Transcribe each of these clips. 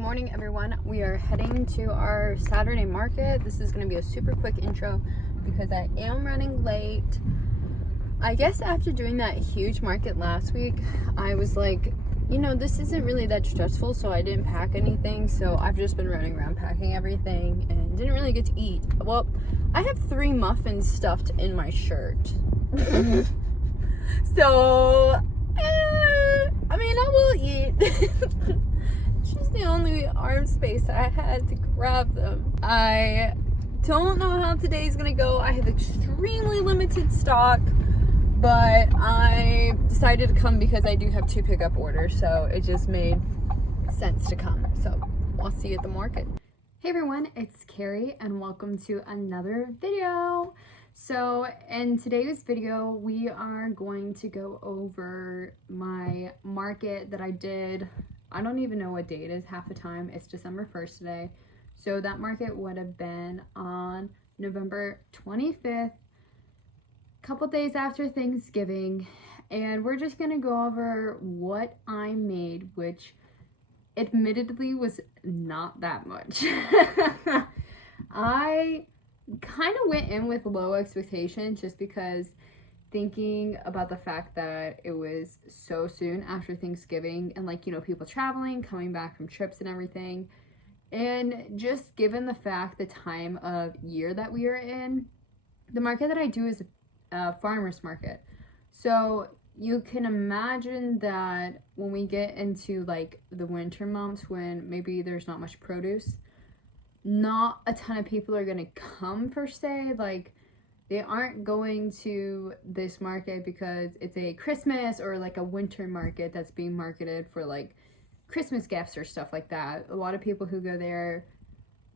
Good morning, everyone. We are heading to our Saturday market. This is going to be a super quick intro because I am running late. I guess after doing that huge market last week, I was like, you know, this isn't really that stressful, so I didn't pack anything. So I've just been running around packing everything and didn't really get to eat. Well, I have 3 muffins stuffed in my shirt. So, I mean, I will eat. It's just the only arm space I had to grab them. I don't know how today's gonna go. I have extremely limited stock, but I decided to come because I do have 2 pickup orders, so it just made sense to come. So I'll see you at the market. Hey everyone, it's Carrie and welcome to another video. So in today's video, we are going to go over my market that I did. I don't even know what day it is half the time. It's December 1st today. So that market would have been on November 25th, a couple days after Thanksgiving. And we're just gonna go over what I made, which admittedly was not that much. I kind of went in with low expectations just because thinking about the fact that it was so soon after Thanksgiving and, like, you know, people traveling, coming back from trips and everything. And just given the fact the time of year that we are in, the market that I do is a farmer's market. So you can imagine that when we get into like the winter months when maybe there's not much produce, not a ton of people are gonna come per se. Like, they aren't going to this market because it's a Christmas or like a winter market that's being marketed for like Christmas gifts or stuff like that. A lot of people who go there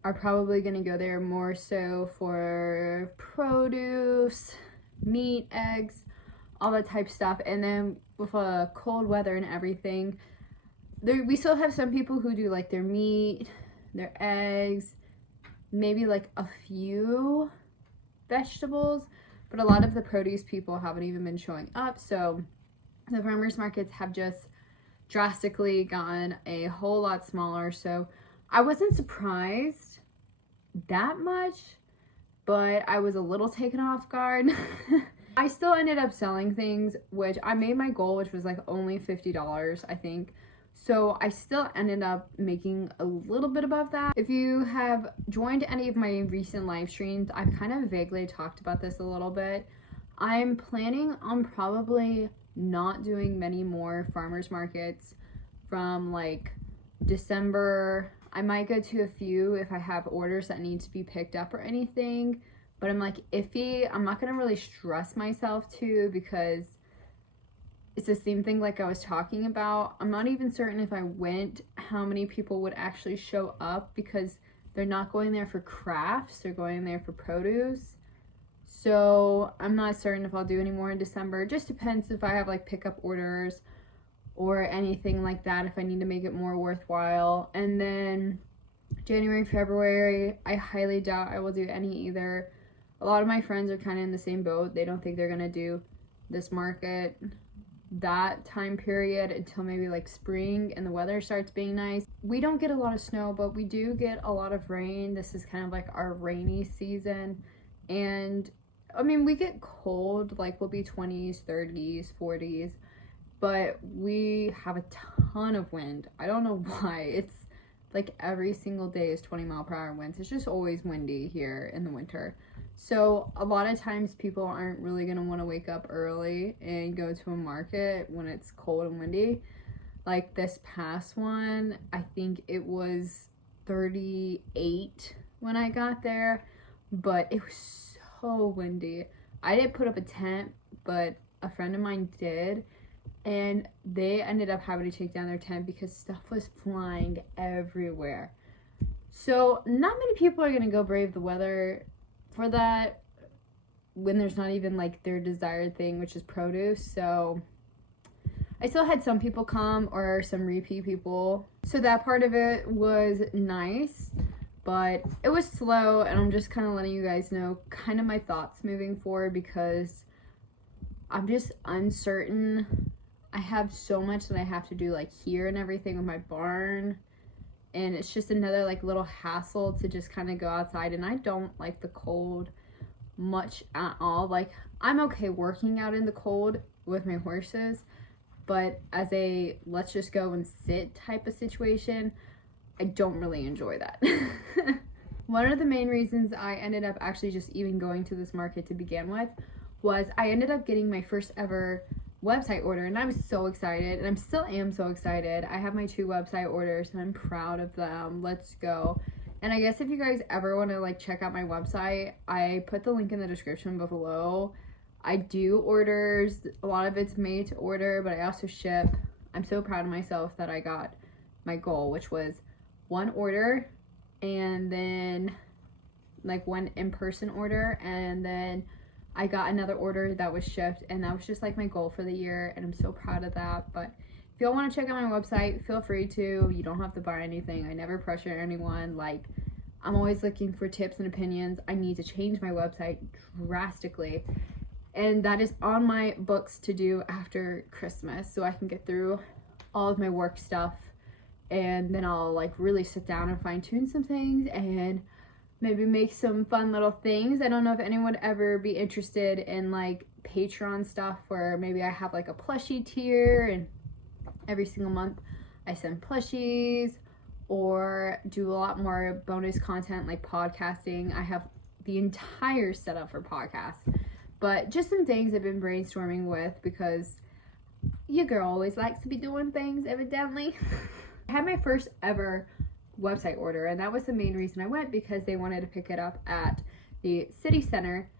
are probably going to go there more so for produce, meat, eggs, all that type stuff. And then with cold weather and everything, we still have some people who do like their meat, their eggs, maybe like a few vegetables, but a lot of the produce people haven't even been showing up. So the farmers markets have just drastically gotten a whole lot smaller. So I wasn't surprised that much, but I was a little taken off guard. I still ended up selling things, which I made my goal, which was like only $50, I think. So I still ended up making a little bit above that. If you have joined any of my recent live streams, I've kind of vaguely talked about this a little bit. I'm planning on probably not doing many more farmers markets from like December. I might go to a few if I have orders that need to be picked up or anything, but I'm like iffy. I'm not gonna really stress myself too because it's the same thing like I was talking about. I'm not even certain if I went how many people would actually show up because they're not going there for crafts, they're going there for produce. So I'm not certain if I'll do any more in December. It just depends if I have like pickup orders or anything like that, if I need to make it more worthwhile. And then January, February, I highly doubt I will do any either. A lot of my friends are kind of in the same boat. They don't think they're gonna do this market that time period until maybe like spring and the weather starts being nice. We don't get a lot of snow, but we do get a lot of rain. This is kind of like our rainy season. And I mean, we get cold, like we'll be 20s, 30s, 40s, but we have a ton of wind. I don't know why. It's like every single day is 20-mile-per-hour winds. It's just always windy here in the winter. So a lot of times people aren't really going to want to wake up early and go to a market when it's cold and windy. Like this past one, I think it was 38 when I got there, but it was so windy. I didn't put up a tent, but a friend of mine did, and they ended up having to take down their tent because stuff was flying everywhere. So not many people are going to go brave the weather for that when there's not even like their desired thing, which is produce. So I still had some people come or some repeat people, so that part of it was nice, but it was slow. And I'm just kind of letting you guys know kind of my thoughts moving forward because I'm just uncertain. I have so much that I have to do like here and everything with my barn and it's just another like little hassle to just kind of go outside, and I don't like the cold much at all. Like, I'm okay working out in the cold with my horses, but as a let's just go and sit type of situation, I don't really enjoy that. One of the main reasons I ended up actually just even going to this market to begin with was I ended up getting my first ever website order, and I was so excited, and I still am so excited. I have my 2 website orders and I'm proud of them. Let's go. And I guess if you guys ever want to like check out my website, I put the link in the description below. I do orders, a lot of it's made to order, but I also ship. I'm so proud of myself that I got my goal, which was 1 order and then like 1 in-person order, and then I got another order that was shipped, and that was just like my goal for the year, and I'm so proud of that. But if y'all want to check out my website, feel free to. You don't have to buy anything. I never pressure anyone. Like, I'm always looking for tips and opinions. I need to change my website drastically, and that is on my books to do after Christmas, so I can get through all of my work stuff, and then I'll like really sit down and fine-tune some things and maybe make some fun little things. I don't know if anyone would ever be interested in like Patreon stuff where maybe I have like a plushie tier, and every single month I send plushies, or do a lot more bonus content like podcasting. I have the entire setup for podcasts, but just some things I've been brainstorming with because your girl always likes to be doing things, evidently. I had my first ever website order, and that was the main reason I went, because they wanted to pick it up at the city center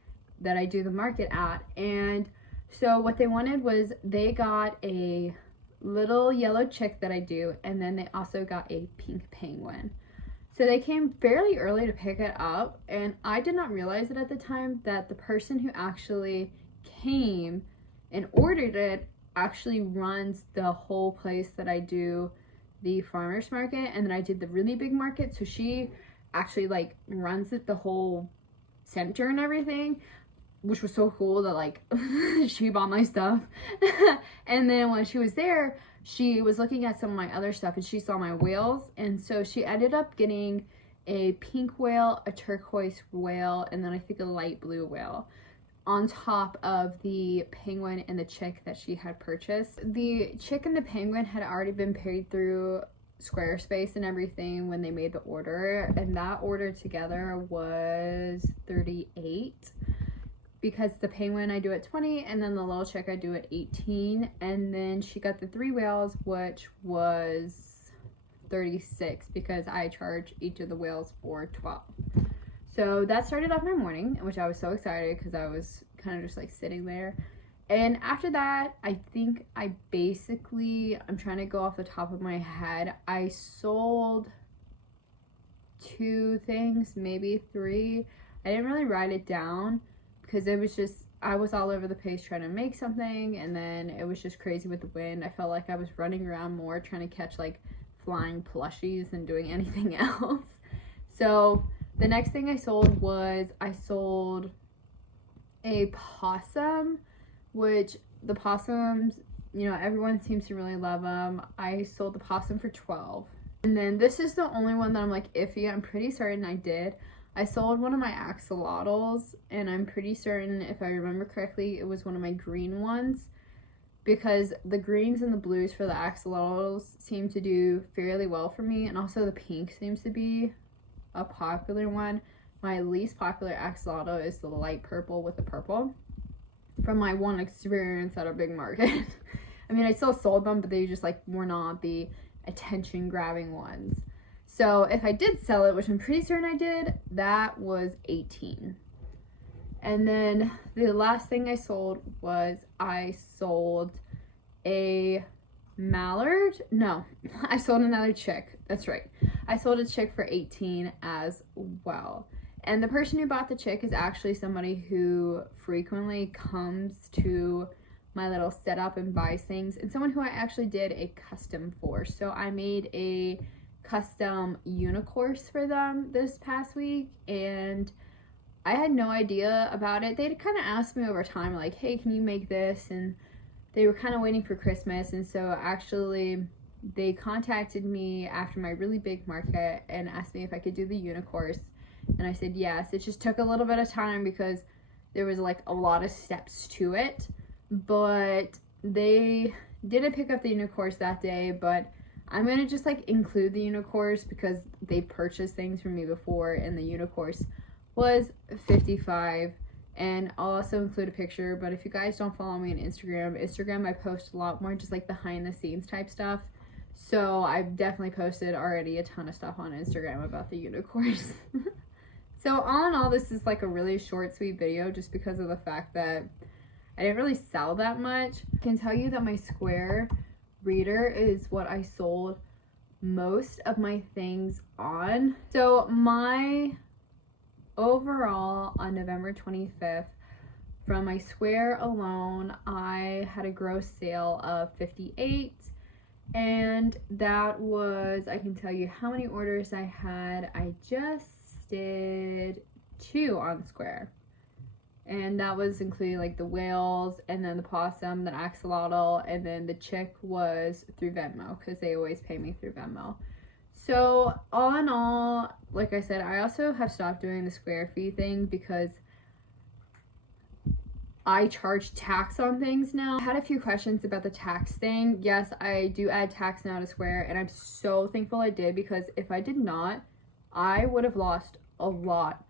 that I do the market at. And so what they wanted was they got a little yellow chick that I do, and then they also got a pink penguin. So they came fairly early to pick it up, and I did not realize it at the time that the person who actually came and ordered it actually runs the whole place that I do the farmers market, and then I did the really big market. So she actually like runs it, the whole center and everything, which was so cool that like she bought my stuff. And then when she was there, she was looking at some of my other stuff, and she saw my whales, and so she ended up getting a pink whale, a turquoise whale, and then I think a light blue whale on top of the penguin and the chick that she had purchased. The chick and the penguin had already been paid through Squarespace and everything when they made the order, and that order together was $38, because the penguin I do at $20, and then the little chick I do at $18, and then she got the 3 whales, which was $36, because I charge each of the whales for $12. So that started off my morning, which I was so excited because I was kind of just like sitting there. And after that, I think I'm trying to go off the top of my head, I sold 2 things, maybe 3. I didn't really write it down because it was just, I was all over the place trying to make something, and then it was just crazy with the wind. I felt like I was running around more trying to catch like flying plushies than doing anything else. So the next thing I sold was I sold a possum, which the possums, you know, everyone seems to really love them. I sold the possum for $12. And then this is the only one that I'm like iffy. I'm pretty certain I did. I sold one of my axolotls, and I'm pretty certain, if I remember correctly, it was one of my green ones, because the greens and the blues for the axolotls seem to do fairly well for me, and also the pink seems to be a popular one. My least popular axolotl is the light purple with the purple, from my one experience at a big market. I mean, I still sold them, but they just like were not the attention grabbing ones. So if I did sell it, which I'm pretty certain I did, that was $18. And then the last thing I sold was I sold a mallard. No, I sold another chick. That's right. I sold a chick for $18 as well. And the person who bought the chick is actually somebody who frequently comes to my little setup and buys things, and someone who I actually did a custom for. So I made a custom unicorse for them this past week, and I had no idea about it. They'd kind of asked me over time, like, hey, can you make this? And they were kind of waiting for Christmas, and so actually they contacted me after my really big market and asked me if I could do the unicourse, and I said yes. It just took a little bit of time because there was like a lot of steps to it, but they didn't pick up the unicourse that day. But I'm gonna just like include the unicourse because they purchased things from me before, and the unicourse was $55. And I'll also include a picture. But if you guys don't follow me on Instagram I post a lot more just like behind the scenes type stuff. So I've definitely posted already a ton of stuff on Instagram about the unicourse. So all in all, this is like a really short, sweet video just because of the fact that I didn't really sell that much. I can tell you that my square reader is what I sold most of my things on. So my overall on November 25th, from my square alone, I had a gross sale of 58, and that was, I can tell you how many orders I had. I just did 2 on square, and that was including like the whales and then the possum, the axolotl, and then the chick was through Venmo because they always pay me through Venmo. So all in all, like I said, I also have stopped doing the square fee thing because I charge tax on things now. I had a few questions about the tax thing. Yes, I do add tax now to Square, and I'm so thankful I did, because if I did not, I would have lost a lot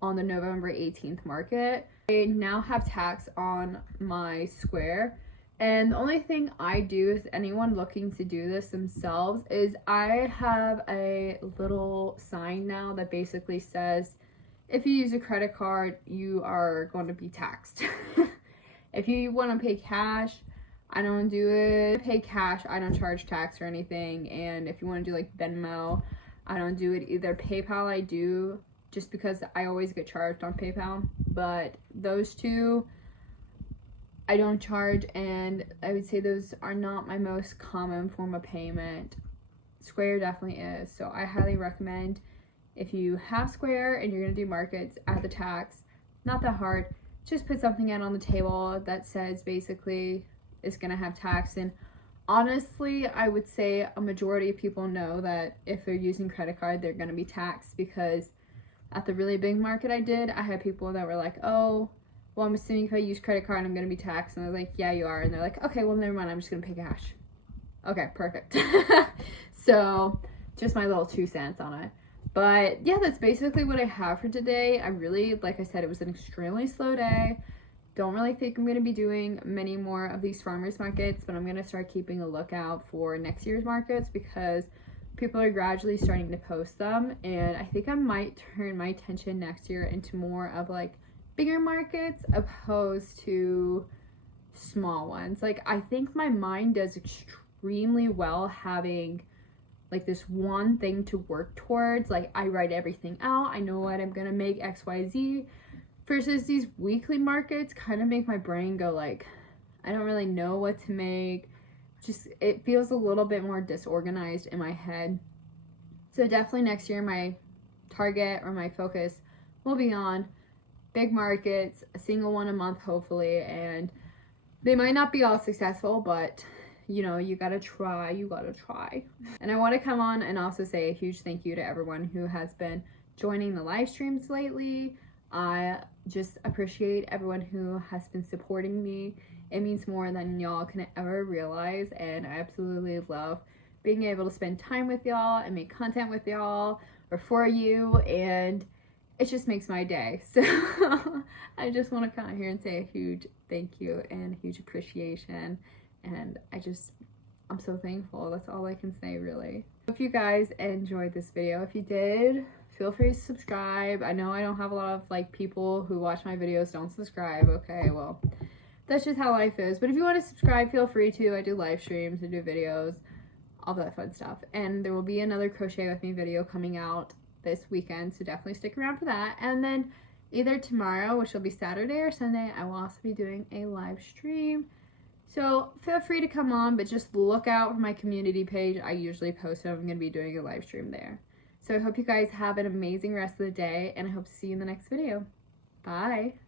on the November 18th market. I now have tax on my Square, and the only thing I do, is anyone looking to do this themselves, is I have a little sign now that basically says, if you use a credit card, you are going to be taxed. If you want to pay cash, I don't do it. Pay cash, I don't charge tax or anything. And if you want to do like Venmo, I don't do it either. PayPal I do, just because I always get charged on PayPal. But those two, I don't charge, and I would say those are not my most common form of payment. Square definitely is. So I highly recommend, if you have Square and you're going to do markets, add the tax. Not that hard. Just put something out on the table that says basically it's going to have tax. And honestly, I would say a majority of people know that if they're using credit card, they're going to be taxed, because at the really big market I did, I had people that were like, oh, well, I'm assuming if I use credit card, I'm going to be taxed. And I was like, yeah, you are. And they're like, okay, well, never mind. I'm just going to pay cash. Okay, perfect. So just my little 2 cents on it. But yeah, that's basically what I have for today. I really, like I said, it was an extremely slow day. Don't really think I'm going to be doing many more of these farmers markets, but I'm going to start keeping a lookout for next year's markets, because people are gradually starting to post them. And I think I might turn my attention next year into more of like bigger markets opposed to small ones. Like, I think my mind does extremely well having like this one thing to work towards. Like, I write everything out, I know what I'm gonna make, XYZ, versus these weekly markets kind of make my brain go like, I don't really know what to make. Just, it feels a little bit more disorganized in my head. So definitely next year my target or my focus will be on big markets, a single one a month hopefully, and they might not be all successful, but you know, you gotta try. And I want to come on and also say a huge thank you to everyone who has been joining the live streams lately. I just appreciate everyone who has been supporting me. It means more than y'all can ever realize, and I absolutely love being able to spend time with y'all and make content with y'all or for you, and it just makes my day. So I just want to come out here and say a huge thank you and a huge appreciation. And I'm so thankful. That's all I can say, really. If you guys enjoyed this video, if you did, feel free to subscribe. I know I don't have a lot of like people who watch my videos don't subscribe. Okay, well, that's just how life is. But if you want to subscribe, feel free to. I do live streams, I do videos, all that fun stuff. And there will be another Crochet With Me video coming out this weekend, so definitely stick around for that. And then either tomorrow, which will be Saturday or Sunday, I will also be doing a live stream. So feel free to come on, but just look out for my community page. I usually post if I'm going to be doing a live stream there. So I hope you guys have an amazing rest of the day, and I hope to see you in the next video. Bye.